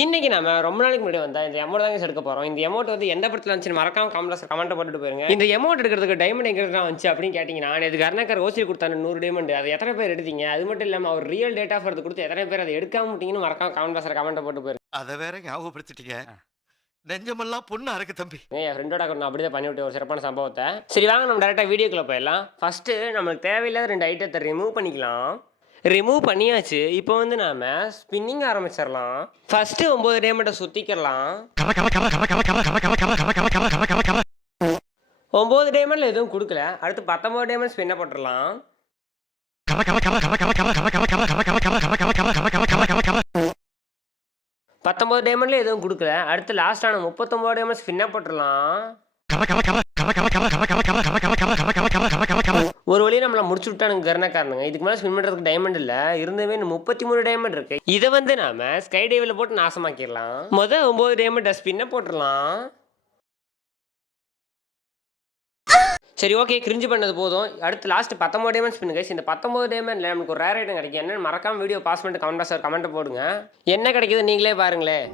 இன்னைக்கு நம்ம ரொம்ப நாளைக்கு முன்னாடி வந்தா இந்த அமௌண்ட் தாங்க எடுக்க போறோம். இந்த அமௌண்ட் வந்து எந்த படத்துல வந்துச்சுன்னு மறக்காம கமெண்ட்ல போட்டுட்டு போயிருங்க. இந்த அமௌண்ட் எடுக்கிறதுக்கு டைமண்ட் எங்கதான் வந்துச்சு அப்படின்னு கேட்டீங்கன்னா, நேத்து கருணாகர் ஓசி குடுத்தாரு 100 டைமண்ட். அது எத்தனை பேர் எடுத்தீங்க? அது மட்டும் இல்லாம அவர் ரியல் டேட் ஆஃப் பர்த் குடுத்து எத்தனை பேர் அத எடுக்காம விட்டீங்கன்னு மறக்காம கமெண்ட்ல போட்டு போயிருங்க. அத வேற ஞாபகப்படுத்திட்டீங்க. நெஞ்சமெல்லாம் பொண்ணா இருக்கு தம்பி. என் ஃப்ரெண்டோட அக்கௌண்ட் அப்படிதான் பண்ணிவிட்டேன் ஒரு சிறப்பான சம்பவத்த. சரி வாங்க நம்ம டைரக்ட்டா வீடியோக்குள்ள போயிடலாம். ஃபர்ஸ்ட் நம்மளுக்கு தேவையில்லாத 2 ஐட்டத்த ரிமூவ் பண்ணிக்கலாம். ரிமூவ் பண்ணியாச்சு. இப்போ வந்து நாம ஸ்பின்னிங் ஆரம்பிச்சிரலாம். ஃபர்ஸ்ட் 9 டைமண்ட சுத்திக்கிறலாம். 9 டைமண்ட்ல எதுவும் குடுக்கல. அடுத்து 19 டைமண்ட் ஸ்பின்ன போட்டுறலாம். 19 டைமண்ட்ல எதுவும் குடுக்கல. அடுத்து லாஸ்ட்டான 39 டைமண்ட் ஸ்பின்ன போட்டுறலாம். ஒரு வழியா நம்மள முடிச்சு விட்டானுங்க கருணாகரனுங்க. இதுக்கு மேல ஸ்பின் பண்றதுக்கு டைமண்ட் இல்ல. இருந்தவே இன்னும் 33 டைமண்ட் இருக்கு. இத வந்து நாம ஸ்கை டைவ்ல போட்டு நாசமாக்கிரலாம். 9 டைமண்ட ஸ்பின்ன போட்டுறலாம். சரி ஓகே கிரிஞ்சு பண்ணது போதும். அடுத்து லாஸ்ட் 19 டைமண்ட் ஸ்பின் கைஸ். இந்த 19 டைமண்ட்ல நமக்கு ஒரு ரேர் ஐட்டம் கிடைக்கும். என்னன்னு மறக்காம வீடியோ பாஸ் பண்ணிட்டு கமெண்ட் பாக்ஸ்ல கமெண்ட் போடுங்க. என்ன கிடைக்குது நீங்களே பாருங்களேன்.